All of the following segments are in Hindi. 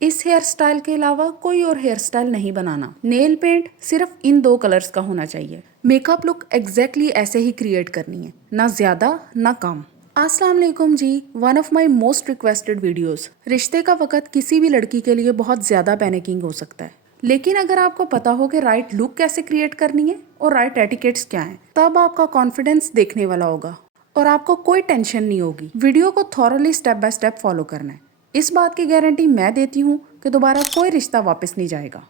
इस हेयर स्टाइल के अलावा कोई और हेयर स्टाइल नहीं बनाना। नेल पेंट सिर्फ इन 2 कलर्स का होना चाहिए। मेकअप लुक एग्जैक्टली ऐसे ही क्रिएट करनी है, ना ज्यादा ना कम। अस्सलाम वालेकुम जी, one of my most requested videos. रिश्ते का वक्त किसी भी लड़की के लिए बहुत ज्यादा पैनिकिंग हो सकता है, लेकिन अगर आपको पता हो कि राइट लुक कैसे क्रिएट करनी है और राइट एटिकेट्स क्या हैं, तब आपका कॉन्फिडेंस देखने वाला होगा और आपको कोई टेंशन नहीं होगी। वीडियो को thoroughly step by step follow करना है। इस बात की गारंटी मैं देती हूँ कि दोबारा कोई रिश्ता वापस नहीं जाएगा।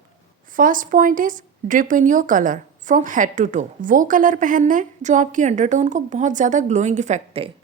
First point is drip in your colour from head to toe. वो कलर पहनना है जो आपकी अंडरटोन को बहुत ज्यादा ग्लोइंग इफेक्ट है।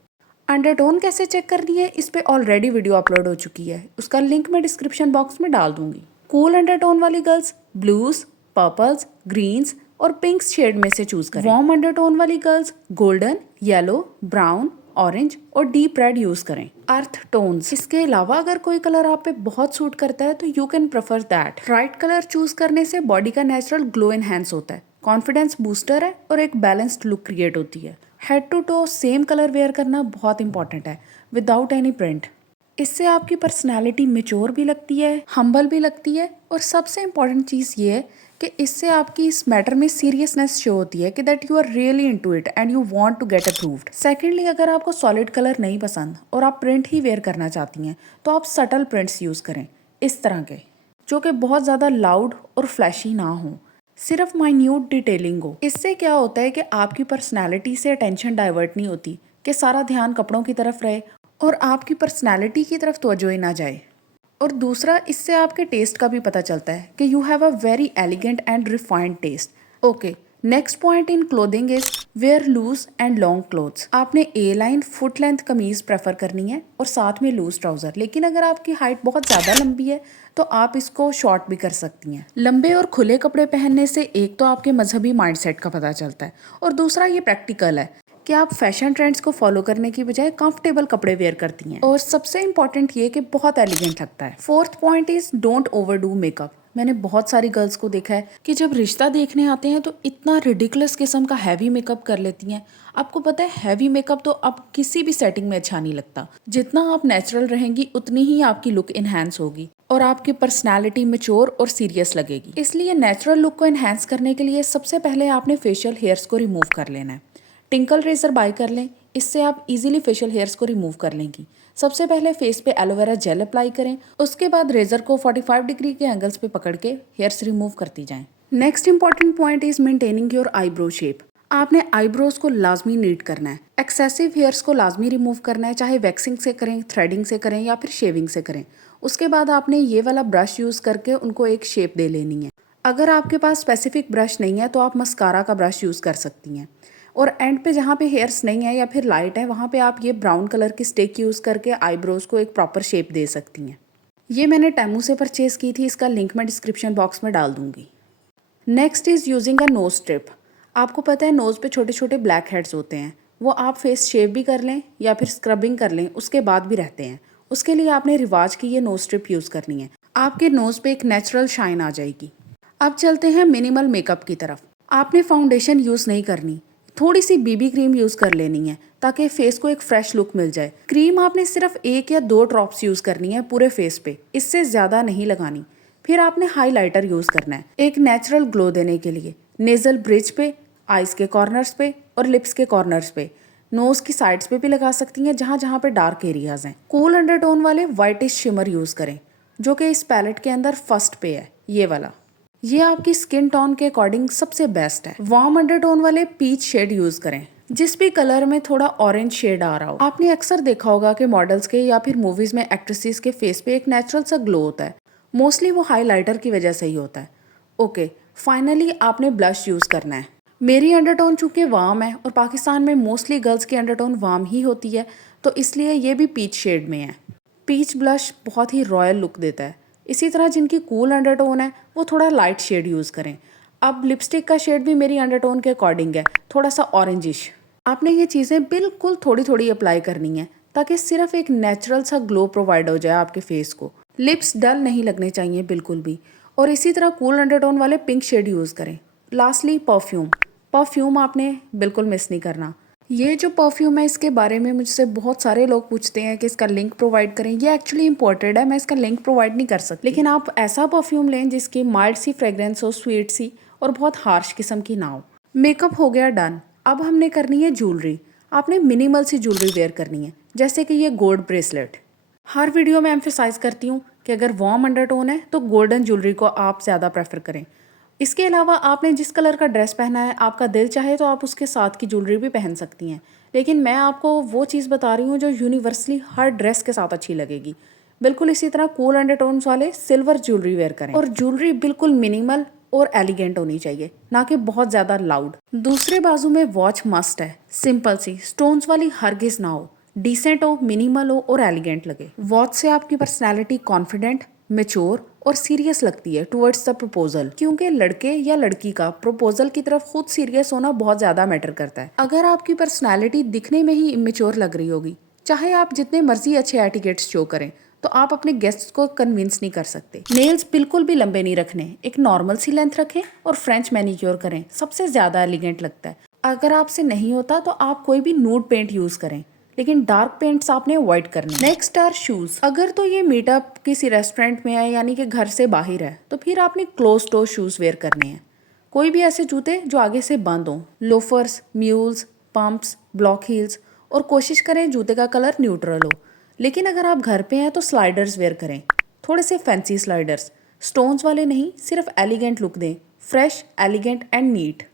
अंडरटोन कैसे चेक करनी है, इस पे ऑलरेडी वीडियो अपलोड हो चुकी है, उसका लिंक मैं डिस्क्रिप्शन बॉक्स में डाल दूंगी। कूल अंडरटोन वाली गर्ल्स ब्लूज, पर्पल्स, ग्रीन्स और पिंक्स शेड में से चूज करें। वार्म अंडरटोन वाली girls golden, yellow, brown, orange और डीप रेड यूज करें। अर्थ टोन्स। इसके अलावा अगर कोई कलर आप पे बहुत सूट करता है तो you can prefer that. Right colour choose करने से बॉडी का नेचुरल ग्लो एनहेंस होता है, कॉन्फिडेंस बूस्टर है और एक बैलेंस्ड लुक क्रिएट होती है। Head to toe same colour wear करना बहुत इंपॉर्टेंट है, विदाउट एनी प्रिंट। इससे आपकी पर्सनैलिटी मेच्योर भी लगती है, हम्बल भी लगती है और सबसे इम्पॉर्टेंट चीज़ ये है कि इससे आपकी इस मैटर में सीरियसनेस शो होती है कि that you are really into it and you want to get approved. Secondly, अगर आपको सॉलिड कलर नहीं पसंद और आप प्रिंट ही वेयर करना चाहती हैं तो आप सटल प्रिंट्स यूज़ करें, इस तरह के जो कि बहुत ज़्यादा लाउड और फ्लैशी ना हो, सिर्फ माइन्यूट डिटेलिंग हो। इससे क्या होता है कि आपकी पर्सनैलिटी से अटेंशन डाइवर्ट नहीं होती, कि सारा ध्यान कपड़ों की तरफ रहे और आपकी पर्सनैलिटी की तरफ तवज्जो ही ना जाए। और दूसरा, इससे आपके टेस्ट का भी पता चलता है कि you have a very elegant and refined taste. Okay, next point in clothing is wear loose and long clothes. आपने ए लाइन फुट लेंथ कमीज प्रेफर करनी है और साथ में लूज ट्राउजर। लेकिन अगर आपकी हाइट बहुत ज्यादा लंबी है तो आप इसको शॉर्ट भी कर सकती हैं। लंबे और खुले कपड़े पहनने से एक तो आपके मजहबी माइंडसेट का पता चलता है और दूसरा ये प्रैक्टिकल है कि आप फैशन ट्रेंड्स को फॉलो करने की बजाय कंफर्टेबल कपड़े वेयर करती हैं। और सबसे इंपॉर्टेंट ये कि बहुत एलिगेंट लगता है। Fourth point is don't overdo makeup. मैंने बहुत सारी गर्ल्स को देखा है कि जब रिश्ता देखने आते हैं तो इतना रिडिकुलस किस्म का हैवी मेकअप कर लेती हैं। आपको पता है, हैवी मेकअप तो अब किसी भी सेटिंग में अच्छा नहीं लगता। जितना आप नेचुरल रहेंगी उतनी ही आपकी लुक इनहेंस होगी और आपकी पर्सनैलिटी मेच्योर और सीरियस लगेगी। इसलिए नेचुरल लुक को इनहेंस करने के लिए सबसे पहले आपने फेशियल हेयर्स को रिमूव कर लेना है। टिंकल रेजर बाय कर लें, इससे आप इजीली फेशियल हेयर्स को रिमूव कर लेंगी। सबसे पहले फेस पे एलोवेरा जेल अप्लाई करें, उसके बाद रेजर को 45 डिग्री के एंगल्स पे पकड़ के हेयर्स रिमूव करती जाएं। Next important point is maintaining your eyebrow shape. आपने आईब्रोज को लाजमी नीट करना है, एक्सेसिव हेयर्स को लाजमी रिमूव करना है, चाहे वैक्सिंग से करें, थ्रेडिंग से करें या फिर शेविंग से करें। उसके बाद आपने ये वाला ब्रश यूज करके उनको एक शेप दे लेनी है। अगर आपके पास स्पेसिफिक ब्रश नहीं है तो आप मस्कारा का ब्रश यूज कर सकती हैं। और एंड पे जहाँ पे हेयर्स नहीं है या फिर लाइट है वहाँ पे आप ये ब्राउन कलर की स्टिक यूज़ करके आईब्रोज को एक प्रॉपर शेप दे सकती हैं। ये मैंने टेमू से परचेज की थी, इसका लिंक मैं डिस्क्रिप्शन बॉक्स में डाल दूंगी। Next is using a knows strip. आपको पता है नोज़ पे छोटे छोटे ब्लैक हेड्स होते हैं, वो आप फेस शेव भी कर लें या फिर स्क्रबिंग कर लें, उसके बाद भी रहते हैं। उसके लिए आपने रिवाज की ये नोज स्ट्रिप यूज़ करनी है, आपके नोज़ पे एक नेचुरल शाइन आ जाएगी। अब चलते हैं मिनिमल मेकअप की तरफ। आपने फाउंडेशन यूज़ नहीं करनी, थोड़ी सी बीबी क्रीम यूज़ कर लेनी है ताकि फेस को एक फ्रेश लुक मिल जाए। क्रीम आपने सिर्फ 1 या 2 ड्रॉप्स यूज़ करनी है पूरे फेस पे, इससे ज़्यादा नहीं लगानी। फिर आपने हाइलाइटर यूज़ करना है एक नेचुरल ग्लो देने के लिए, नेजल ब्रिज पे, आइज के कॉर्नर्स पे और लिप्स के कॉर्नर्स पे, नोज की साइड्स पे भी लगा सकती हैं जहाँ जहाँ पे डार्क एरियाज हैं। कूल अंडरटोन वाले वाइटिश शिमर यूज़ करें जो कि इस पैलेट के अंदर फर्स्ट पे है, ये वाला। ये आपकी स्किन टोन के अकॉर्डिंग सबसे बेस्ट है। वार्म अंडरटोन वाले पीच शेड यूज करें, जिस भी कलर में थोड़ा ऑरेंज शेड आ रहा हो। आपने अक्सर देखा होगा कि मॉडल्स के या फिर मूवीज में एक्ट्रेसेस के फेस पे एक नेचुरल सा ग्लो होता है, मोस्टली वो हाइलाइटर की वजह से ही होता है। ओके, फाइनली आपने ब्लश यूज करना है। मेरी अंडरटोन चूंकि वार्म है और पाकिस्तान में मोस्टली गर्ल्स की अंडरटोन वार्म ही होती है, तो इसलिए ये भी पीच शेड में है। पीच ब्लश बहुत ही रॉयल लुक देता है। इसी तरह जिनकी कूल अंडरटोन है वो थोड़ा लाइट शेड यूज़ करें। अब लिपस्टिक का शेड भी मेरी अंडरटोन के अकॉर्डिंग है, थोड़ा सा ऑरेंजिश। आपने ये चीज़ें बिल्कुल थोड़ी थोड़ी अप्लाई करनी है ताकि सिर्फ एक नेचुरल सा ग्लो प्रोवाइड हो जाए आपके फेस को। लिप्स डल नहीं लगने चाहिए बिल्कुल भी। और इसी तरह कूल अंडरटोन वाले पिंक शेड यूज़ करें। Lastly perfume. परफ्यूम आपने बिल्कुल मिस नहीं करना। ये जो परफ्यूम है इसके बारे में मुझसे बहुत सारे लोग पूछते हैं कि इसका लिंक प्रोवाइड करें। ये एक्चुअली इम्पोर्टेड है, मैं इसका लिंक प्रोवाइड नहीं कर सकती, लेकिन आप ऐसा परफ्यूम लें जिसकी माइल्ड सी फ्रेग्रेंस हो, स्वीट सी, और बहुत हार्श किस्म की ना हो। मेकअप हो गया डन। अब हमने करनी है ज्वेलरी। आपने मिनिमल सी ज्वेलरी वेयर करनी है, जैसे कि ये गोल्ड ब्रेसलेट। हर वीडियो में एम्फेसाइज करती हूँ कि अगर वार्म अंडरटोन है तो गोल्डन ज्वेलरी को आप ज़्यादा प्रेफर करें। इसके अलावा आपने जिस कलर का ड्रेस पहना है, आपका दिल चाहे तो आप उसके साथ की ज्वेलरी भी पहन सकती हैं, लेकिन मैं आपको वो चीज़ बता रही हूँ जो यूनिवर्सली हर ड्रेस के साथ अच्छी लगेगी। बिल्कुल इसी तरह कूल अंडरटोन्स वाले सिल्वर ज्वेलरी वेयर करें, और ज्वेलरी बिल्कुल मिनिमल और एलिगेंट होनी चाहिए, ना कि बहुत ज़्यादा लाउड। दूसरे बाजू में वॉच मस्ट है, सिंपल सी, स्टोन्स वाली हरगिज ना हो, डिसेंट हो, मिनिमल हो और एलिगेंट लगे। वॉच से आपकी पर्सनैलिटी कॉन्फिडेंट, मेच्योर और सीरियस लगती है टुवर्ड्स द प्रपोजल, क्योंकि लड़के या लड़की का प्रपोजल की तरफ खुद सीरियस होना बहुत ज्यादा मैटर करता है। अगर आपकी पर्सनैलिटी दिखने में ही इमेच्योर लग रही होगी, चाहे आप जितने मर्जी अच्छे एटिकेट्स शो करें, तो आप अपने गेस्ट्स को कन्विंस नहीं कर सकते। नेल्स बिल्कुल भी लंबे नहीं रखने, एक नॉर्मल सी लेंथ रखें और फ्रेंच मैनिक्योर करें, सबसे ज्यादा एलिगेंट लगता है। अगर आपसे नहीं होता तो आप कोई भी नूड पेंट यूज करें, लेकिन डार्क पेंट्स आपने अवॉइड करने। Next are shoes. अगर तो ये मीटअप किसी रेस्टोरेंट में है, यानी कि घर से बाहर है, तो फिर आपने क्लोज टो शूज वेयर करने हैं। कोई भी ऐसे जूते जो आगे से बंद हों, loafers, mules, pumps, block heels, और कोशिश करें जूते का कलर न्यूट्रल हो। लेकिन अगर आप घर पे हैं तो स्लाइडर्स वेयर करें, थोड़े से फैंसी स्लाइडर्स, स्टोन्स वाले नहीं, सिर्फ एलिगेंट लुक दें, फ्रेश, एलिगेंट एंड नीट।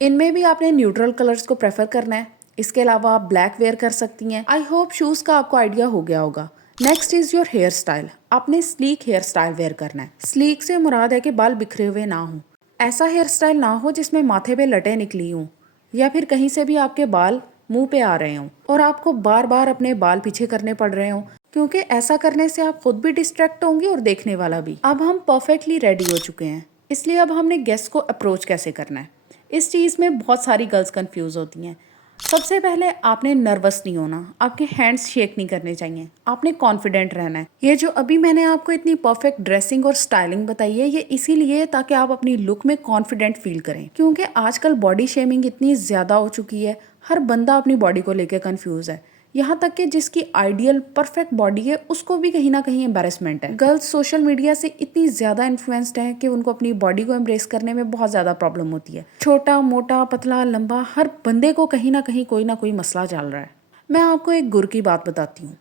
इनमें भी आपने न्यूट्रल कलर्स को प्रेफर करना है। इसके अलावा आप ब्लैक वेयर कर सकती हैं। आई होप शूज का आपको आइडिया हो गया होगा। Next is your hairstyle. आपने स्लीक हेयर स्टाइल वेयर करना है। स्लीक से मुराद है कि बाल बिखरे हुए ना हो। ऐसा हेयर स्टाइल ना हो जिसमें माथे पे लटें निकली हों, या फिर कहीं से भी आपके बाल मुंह पे आ रहे हों और आपको बार बार अपने बाल पीछे करने पड़ रहे हों, क्योंकि ऐसा करने से आप खुद भी डिस्ट्रैक्ट होंगे और देखने वाला भी। अब हम परफेक्टली रेडी हो चुके हैं, इसलिए अब हमने गेस्ट को अप्रोच कैसे करना है। इस चीज़ में बहुत सारी गर्ल्स कंफ्यूज होती हैं। सबसे पहले आपने नर्वस नहीं होना, आपके हैंड्स शेक नहीं करने चाहिए, आपने कॉन्फिडेंट रहना है। ये जो अभी मैंने आपको इतनी परफेक्ट ड्रेसिंग और स्टाइलिंग बताई है, ये इसीलिए है ताकि आप अपनी लुक में कॉन्फिडेंट फील करें, क्योंकि आजकल बॉडी शेमिंग इतनी ज़्यादा हो चुकी है। हर बंदा अपनी बॉडी को लेकर कंफ्यूज है, यहाँ तक कि जिसकी आइडियल परफेक्ट बॉडी है उसको भी कहीं ना कहीं एम्बेरसमेंट है। गर्ल्स सोशल मीडिया से इतनी ज़्यादा इन्फ्लुएंस्ड हैं कि उनको अपनी बॉडी को एम्ब्रेस करने में बहुत ज़्यादा प्रॉब्लम होती है। छोटा, मोटा, पतला, लंबा, हर बंदे को कहीं ना कहीं कोई ना कोई मसला चल रहा है। मैं आपको एक गुर की बात बताती हूँ।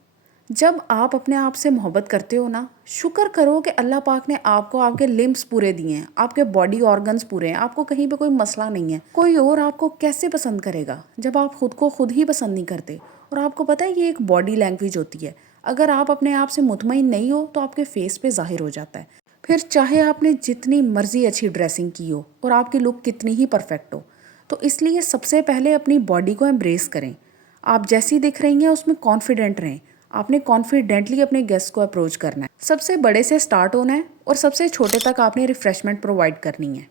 जब आप अपने आप से मोहब्बत करते हो ना, शुक्र करो कि अल्लाह पाक ने आपको आपके लिम्स पूरे दिए हैं, आपके बॉडी ऑर्गन्स पूरे हैं, आपको कहीं पे कोई मसला नहीं है। कोई और आपको कैसे पसंद करेगा जब आप खुद को खुद ही पसंद नहीं करते। और आपको पता है ये एक बॉडी लैंग्वेज होती है। अगर आप अपने आप से मुतमईन नहीं हो तो आपके फेस पे जाहिर हो जाता है। फिर चाहे आपने जितनी मर्जी अच्छी ड्रेसिंग की हो और आपकी लुक कितनी ही परफेक्ट हो, तो इसलिए सबसे पहले अपनी बॉडी को एम्ब्रेस करें। आप जैसी दिख रही हैं उसमें कॉन्फिडेंट रहें। आपने कॉन्फिडेंटली अपने गेस्ट को अप्रोच करना है। सबसे बड़े से स्टार्ट होना है और सबसे छोटे तक आपने रिफ्रेशमेंट प्रोवाइड करनी है।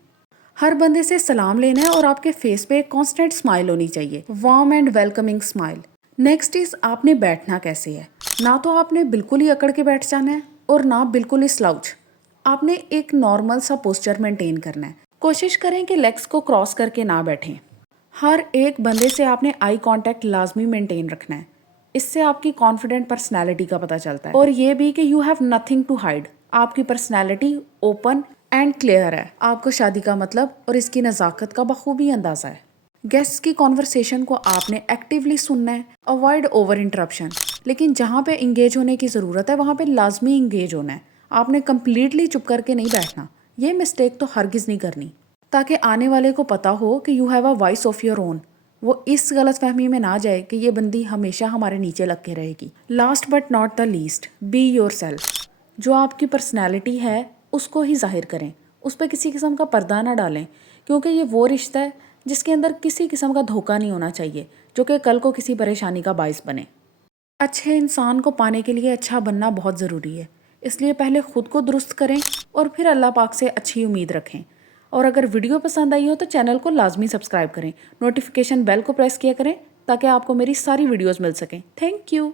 हर बंदे से सलाम लेना है और आपके फेस पे एक कॉन्स्टेंट स्माइल होनी चाहिए, warm and welcoming smile. Next is आपने बैठना कैसे है। ना तो आपने बिल्कुल ही अकड़ के बैठ जाना है और ना बिल्कुल ही स्लाउच। आपने एक नॉर्मल सा पोस्चर मेंटेन करना है। कोशिश करें कि लेग्स को क्रॉस करके ना बैठें। हर एक बंदे से आपने आई कांटेक्ट लाजमी मेंटेन रखना है। इससे आपकी कॉन्फिडेंट पर्सनैलिटी का पता चलता है, और ये भी कि you have nothing to hide. आपकी पर्सनैलिटी ओपन एंड क्लियर है। आपको शादी का मतलब और इसकी नज़ाकत का बखूबी अंदाजा है। गेस्ट की कॉन्वर्सेशन को आपने एक्टिवली सुनना है, अवॉइड ओवर इंटरप्शन। लेकिन जहाँ पे इंगेज होने की ज़रूरत है वहाँ पे लाजमी इंगेज होना है। आपने कम्प्लीटली चुप करके नहीं बैठना। ये मिस्टेक तो हरगिज़ नहीं करनी, ताकि आने वाले को पता हो कि you have a voice of your own. वो इस गलत फहमी में ना जाए कि ये बंदी हमेशा हमारे नीचे लग के रहेगी। Last but not the least, be your self. जो आपकी पर्सनैलिटी है उसको ही जाहिर करें, उस पर किसी किस्म का पर्दा ना डालें, क्योंकि ये वो रिश्ता है जिसके अंदर किसी किस्म का धोखा नहीं होना चाहिए जो कि कल को किसी परेशानी का बाइस बने। अच्छे इंसान को पाने के लिए अच्छा बनना बहुत ज़रूरी है, इसलिए पहले ख़ुद को दुरुस्त करें और फिर अल्लाह पाक से अच्छी उम्मीद रखें। और अगर वीडियो पसंद आई हो तो चैनल को लाजमी सब्सक्राइब करें, नोटिफिकेशन बेल को प्रेस किया करें ताकि आपको मेरी सारी वीडियोस मिल सकें। Thank you.